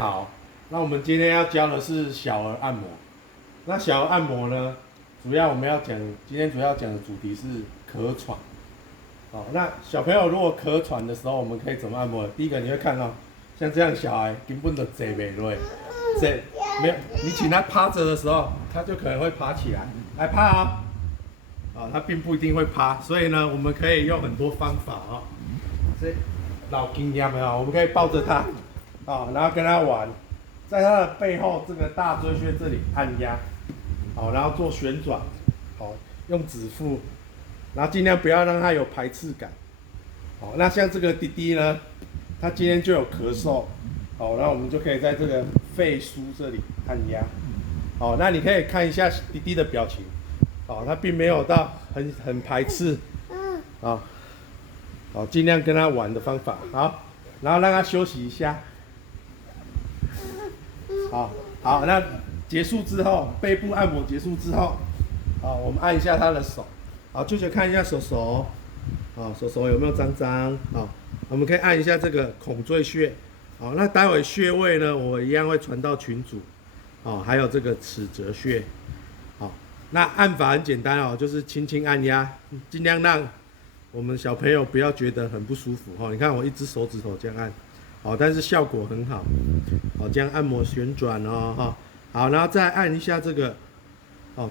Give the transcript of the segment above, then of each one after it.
好，那我们今天要教的是小儿按摩。那小儿按摩呢，主要我们要讲，今天主要讲的主题是咳喘。好，那小朋友如果咳喘的时候，我们可以怎么按摩？第一个你会看到，像这样小孩根本就坐不落，坐没有，你请他趴着的时候，他就可能会爬起来，来趴啊、哦，他并不一定会趴，所以呢，我们可以用很多方法啊、哦。这老经验没有？我们可以抱着他。然后跟他玩，在他的背后这个大椎穴这里按压，然后做旋转，用指腹，然后尽量不要让他有排斥感，那像这个弟弟呢，他今天就有咳嗽，那我们就可以在这个肺腧这里按压，那你可以看一下弟弟的表情，他并没有到很排斥，尽量跟他玩的方法，好，然后让他休息一下。好，那结束之后，背部按摩结束之后，我们按一下他的手，就是看一下手，手有没有脏脏，我们可以按一下这个孔椎穴，那待会穴位呢，我一样会传到群组，还有这个尺泽穴，那按法很简单就是轻轻按压，尽量让我们小朋友不要觉得很不舒服，你看我一只手指头这样按。但是效果很好，这样按摩旋转好，然后再按一下这个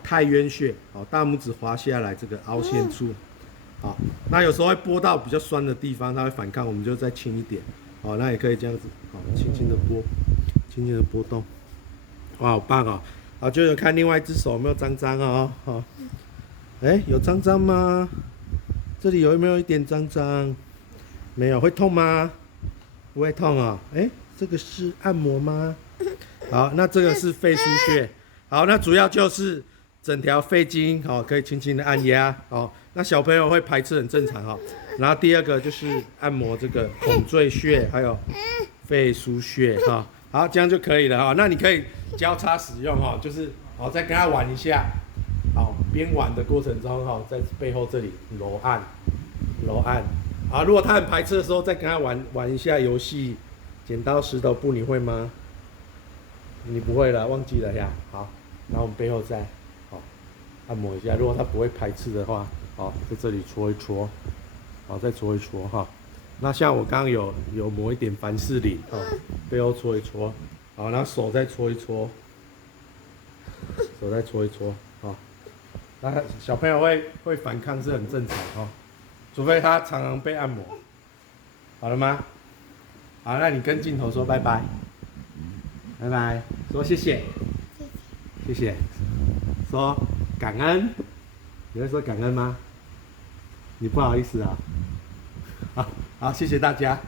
太渊穴，大拇指滑下来这个凹陷处，那有时候会拨到比较酸的地方，它会反抗，我们就再轻一点，那也可以这样子，轻轻的拨，轻轻的拨动，哇，好棒就是看另外一只手有没有脏脏有脏脏吗？这里有没有一点脏脏？没有，会痛吗？不会痛这个是按摩吗？好，那这个是肺腧穴。好，那主要就是整条肺经可以轻轻的按压那小朋友会排斥很正常然后第二个就是按摩这个孔椎穴，还有肺腧穴好，这样就可以了那你可以交叉使用就是再跟他玩一下边玩的过程中在背后这里揉按。如果他很排斥的时候，再跟他玩一下游戏，剪刀石头布，你会吗？你不会了，忘记了呀。好，然后我们背后再按摩一下。如果他不会排斥的话，在这里搓一搓，再搓一搓那像我刚刚有抹一点凡士林背后搓一搓，然后手再搓一搓，那小朋友会反抗是很正常除非他常常被按摩，好了吗？好，那你跟镜头说拜拜，拜拜，说谢谢，谢谢，说感恩，你会说感恩吗？你不好意思好，谢谢大家。